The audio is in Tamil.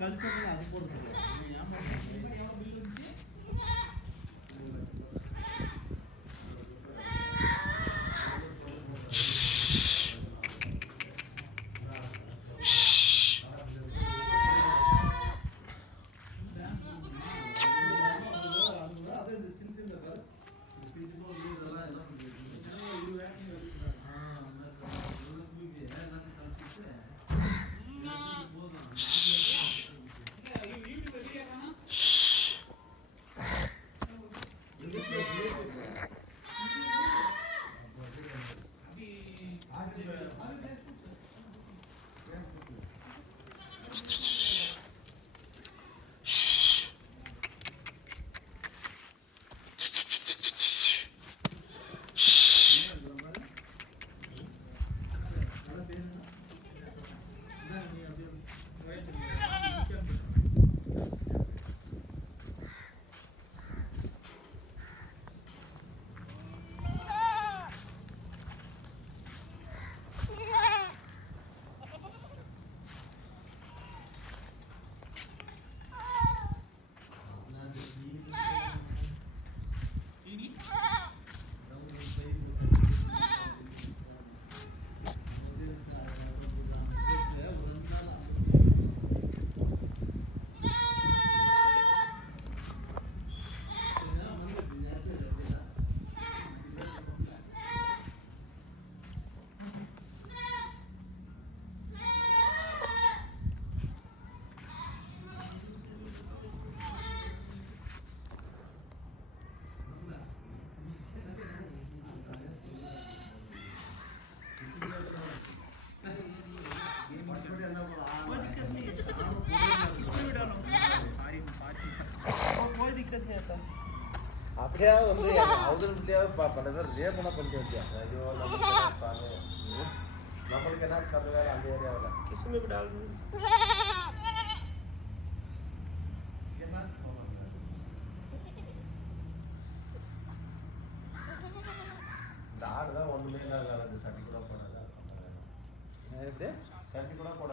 கழிச்சது அது போடுறது அப்படியே வந்து பல பேர் ரேபனா பண்ணிட்டு வந்தியாங்க. ஐயோ நம்மளுக்கு என்ன தர வேலை அந்த ஏரியாவில் கிசுமே இந்த ஆடு தான் ஒன்றுமே இல்லாத சட்டி கூட போடாத சட்டி கூட போட